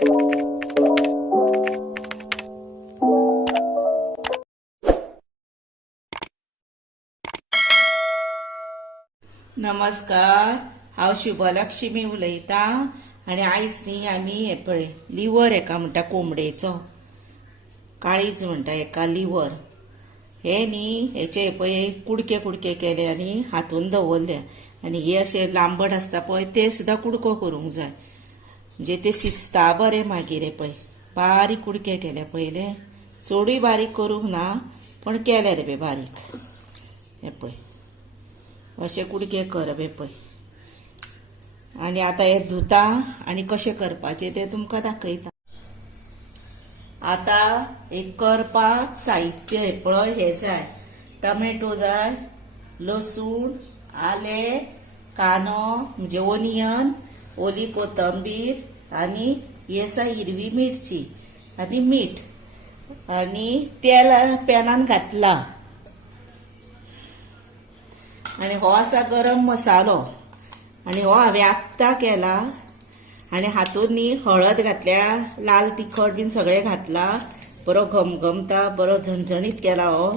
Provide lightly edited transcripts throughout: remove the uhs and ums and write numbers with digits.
नमस्कार, हांव शुभलक्ष्मी उलयतां आनी आयज न्ही आमी हे पळय लिवर हेका म्हणटा कोंबडेचो काळीज म्हणटा हेका लिवर हे न्ही हेचे पळय कुडके कुडके केले आनी हातून दवरल्या आनी हे अशे लांबट आसता पळय ते सुद्दां कुडको करूंक जाय म्हणजे ते शिजता बरें मागीर हे पळय बारीक कुडके केले पळयले चडूय बारीक करूंक ना पण केले रे बारीक हे पळय अशे कुडके करप हे पळय आनी आतां हे धुता आनी कशें करपाचें तें तुमकां दाखयता। आतां एक करपाक साहित्य हे पळय हे जाय टमेटो जाय लसूण आलें कांदो म्हणजे ओनियन ओली कोथंबीर आनी ही आसा हिरवी मिरची आनी मीठ आनी तेल पॅनान घातला आनी हो आसा गरम मसालो आनी हो हांवें आत्तां केला आनी हातून न्ही हळद घातल्या लाल तिखट बीन सगळें घातला बरो घमघमता बरो झणझणीत केला हो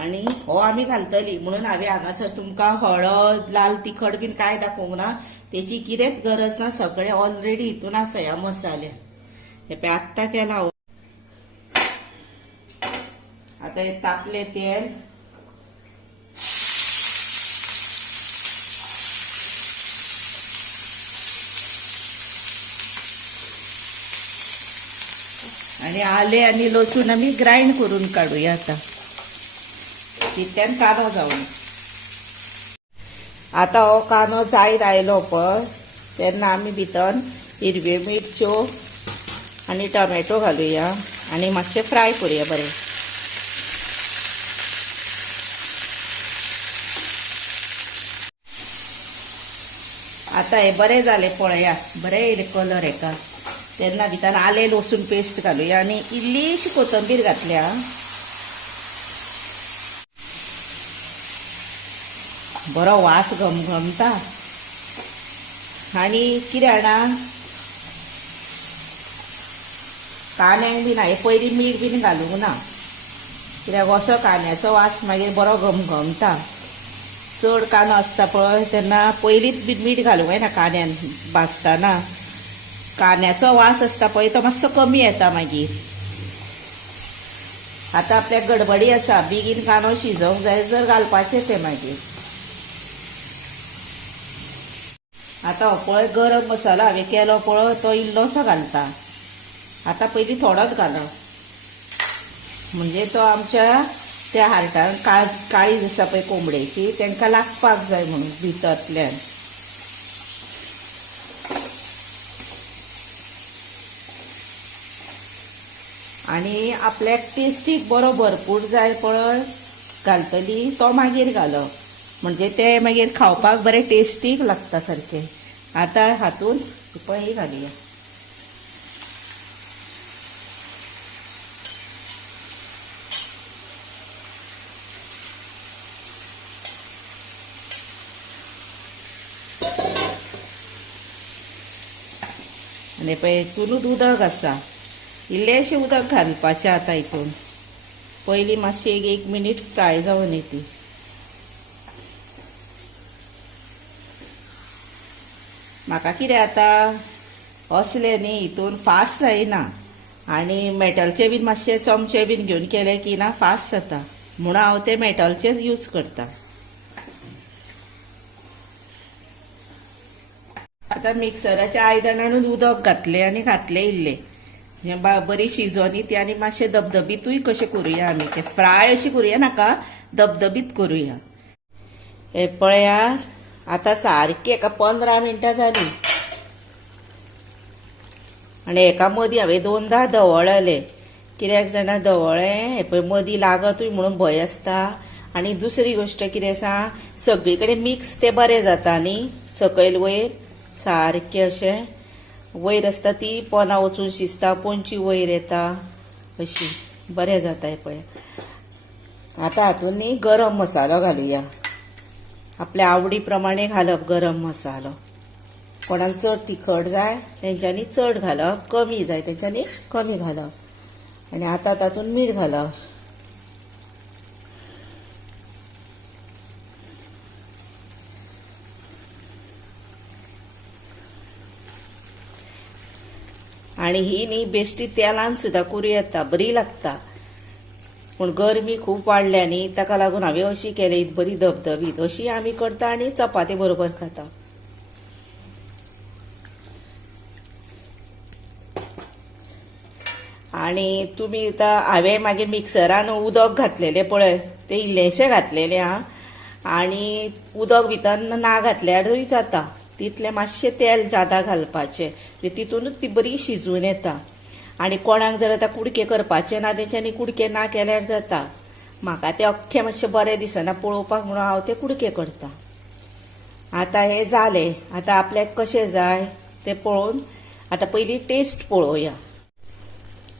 आनी हो आमी घालतली म्हणून हांवें हांगासर तुमकां हळद लाल तिखट बीन कांय दाखोवंक ना तेची कितेंच गरज ना सगळें ऑलरेडी हितून आसा ह्या मसाल्यान हे पळय आत्तां केला हो। आतां हे तापलें तेल आनी आले आनी लसूण आमी ग्राइंड करून काडूया आतां तितल्यान कांदो जावन आतां हो कांदो जायत आयलो पळय तेन्ना आमी भितर हिरव्यो मिरच्यो आनी टोमॅटो घालुया आनी मातशें फ्राय करुया बरें आतां हे बरें जालें पळया बरें येयलें कलर हेका तेन्ना भितर आलें लसूण पेस्ट घालुया आनी इल्लीशी कोथंबीर घातल्या बरो वास घमघमता आनी कितें जाणा कांद्यांक बीन हांवें पयलीं मीठ बीन घालूंक ना कित्याक असो कांद्याचो वास मागीर बरो घमघमता चड कांदो आसता पळय तेन्ना पयलींच बीन मीठ घालूंक जायना कांद्यान भाजतना कांद्याचो वास आसता पळय तो मातसो कमी येता मागीर आतां आपल्याक गडबडी आसा बेगीन कांदो शिजोवंक जाय जर घालपाचें तें मागीर आतां हो पळय गरम मसालो हांवें केलो पळय तो इल्लोसो घालता आतां पयलीं थोडोच घालप म्हणजे तो आमच्या त्या हार्टान काळीज आसा पळय कोंबडेची तांकां लागपाक जाय म्हणून भितरल्यान आनी आपल्याक टेस्टीक बरो भरपूर जाय पळय घालतली तो मागीर घालप म्हणजे ते मागीर खावपाक बरें टेस्टीक लागता सारकें आतां हातून पळय घालुया आनी पळय हितूनूच उदक आसा इल्लेशें उदक घालपाचें आतां हितून पयलीं मातशी एक मिनीट फ्राय जावन ती म्हाका कितें आतां असलें न्ही हितून फास्ट जायना आनी मेटलचे बीन मातशे चमचे बीन घेवन केले की ना फास्ट जाता म्हणून हांव ते मेटलचेच यूज करता। आतां मिक्सराच्या आयदनानूच उदक घातलें आनी घातलें इल्लें बरी शिजोनी ती आनी मातशें धबधबीतूय कशें करुया आमी ते फ्राय अशी करुया नाका धबधबीत करुया हे पळया आतां सारकी हेका 15 मिनटां जालीं आनी हेका मदीं हांवें 2दा धवळले कित्याक जाणा धवळें हे पळय मदीं लागतूय म्हणून भंय आसता आनी दुसरी गोश्ट कितें आसा सगळी कडेन मिक्स तें बरें जाता न्ही सकयल वयर सारकें अशें वयर आसता ती पोना वचून शिजता पोंची वयर येता अशी बरें जाता हे पळय आतां हातून न्ही गरम मसालो घालुया आपल्या आवडी प्रमाणे घालप गरम मसालो कोणाक चड तिखट जाय तेंच्यांनी चड घालप, कमी जाय तेंच्यांनी कमी घालप. आनी आतां तातूंत मीठ घालप. आनी ही न्ही बेश्टी तेलान सुद्दां करूं येता, बरी लागता. पूण गरमी खूब वाडल्या न्ही, ताका लागून हांवें अशी केली बरी धबधबीत. अशी आमी करता आनी चपाती बरोबर खाता. आनी तुमी आतां हांवें मागीर मिक्सरान उदक घातलेलें पळय, तें इल्लेशें घातलेलें आं. आनी उदक भितर ना घातल्यारूय जाता, तितलें मातशें तेल जादा घालपाचें, तितूनच ती बरी शिजून येता. आनी कोणाक जर आतां कुडके करपाचे ना तेंच्यांनी कुडके ना केल्यार जाता. म्हाका तें अख्खें मातशें बरें दिसना पळोवपाक म्हणून हांव तें कुडके करता. आतां हें जालें. आतां आपल्याक कशें जाय तें पळोवन आतां पयलीं टेस्ट पळोवया.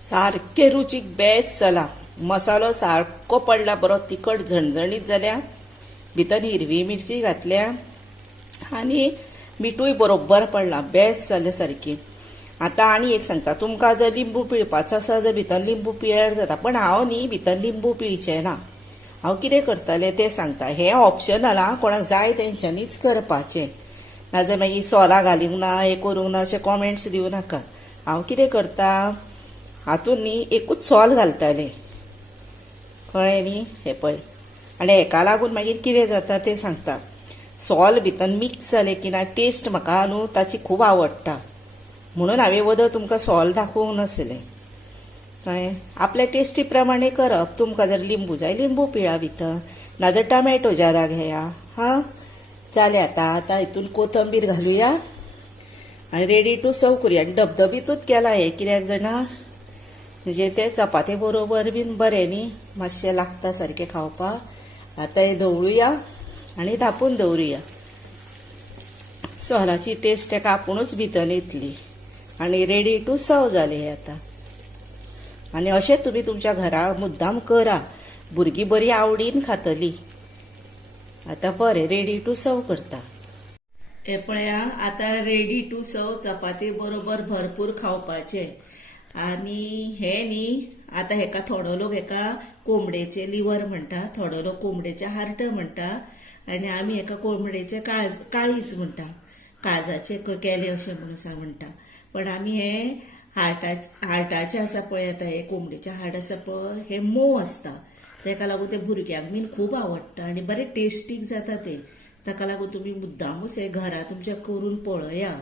सारकें रुचीक बेस्ट जाला. मसालो सारको पडला, बरो तिखट झणझणीत जाल्या. भितर हिरवी मिरची घातल्या आनी मिठूय बरोबर पडला. बेस्ट जालें सारकी. आतां आनी एक सांगता, तुमकां जर लिंबू पिळपाचो आसा जर भितर लिंबू पिळ्यार जाता. पण हांव न्ही भितर लिंबू पिळचें ना. हांव कितें करतलें तें सांगता. हें ऑप्शनल आं, कोणाक जाय तेंच्यांनीच करपाचें. नाजाल्यार मागीर सोलां घालूंक ना, हें करूंक ना अशें कॉमेंट्स दिवं नाका. हांव कितें करता, हातूंत न्ही एकूच सोल घालतलें, कळ्ळें न्ही. हें पळय. आनी हेका लागून मागीर कितें जाता तें सांगता. सोल भितर मिक्स जालें की ना, टेस्ट म्हाका न्हू ताची खूब आवडटा. म्हणून हांवें वदर तुमकां सोल दाखोवंक नासलें, कळ्ळें. आपल्या टेस्टी प्रमाणे करप. तुमकां जर लिंबू जाय लिंबू पिळा भितर, नाजाल्यार टमॅटो जादा घेया. हां, जालें. आतां हितून कोथंबीर घालुया आनी रेडी टू सर्व करुया. आनी धबधबीतूच केला हें, कित्याक जाणा म्हणजे तें चपाती बरोबर बीन बरें न्ही, मातशें लागता सारकें खावपाक. आतां हें दवरुया आनी धापून दवरुया. सोलाची टेस्ट ताका आपुणूच भितर येतली. आनी रेडी टू सर्व जालें हें आतां. आनी अशें तुमी तुमच्या घरा मुद्दाम करा, भुरगीं बरी आवडीन खातलीं. आतां बरें, रेडी टू सर्व करता. हे पळया, आतां रेडी टू सर्व चपाती बरोबर भरपूर खावपाचें. आनी हें न्ही आतां हेका थोडो लोक हेका कोंबडेचें लिवर म्हणटा, थोडो लोक कोंबडेचें हार्ट म्हणटा, आनी आमी हेका कोंबडेचें काळीज म्हणटा. काळजाचें केलें अशें म्हणून म्हणटा. पण आमी हें हार्टाचें आसा पळय, आतां हें कोंबडेचें हार्ट आसा पळय, हें मोव आसता. ताका लागून तें भुरग्यांक बीन खूब आवडटा आनी बरें टेस्टीक जाता तें. ताका लागून तुमी मुद्दामूच हें घरा तुमच्या करून पळया.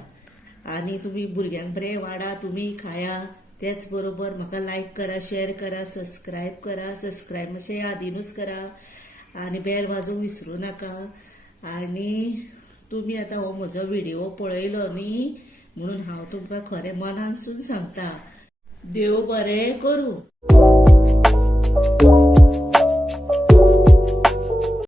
आनी तुमी भुरग्यांक बरें वाडा, तुमी खाया. तेच बरोबर म्हाका लायक करा, शेअर करा, सबस्क्रायब करा. सबस्क्रायब मातशें यादीनूच करा आनी बेल वाजोवंक विसरूं नाका. आनी तुमी आतां हो म्हजो व्हिडिओ पळयलो न्ही म्हणून हांव तुमकां खरें मनानसून सांगता, देव बरें करूं.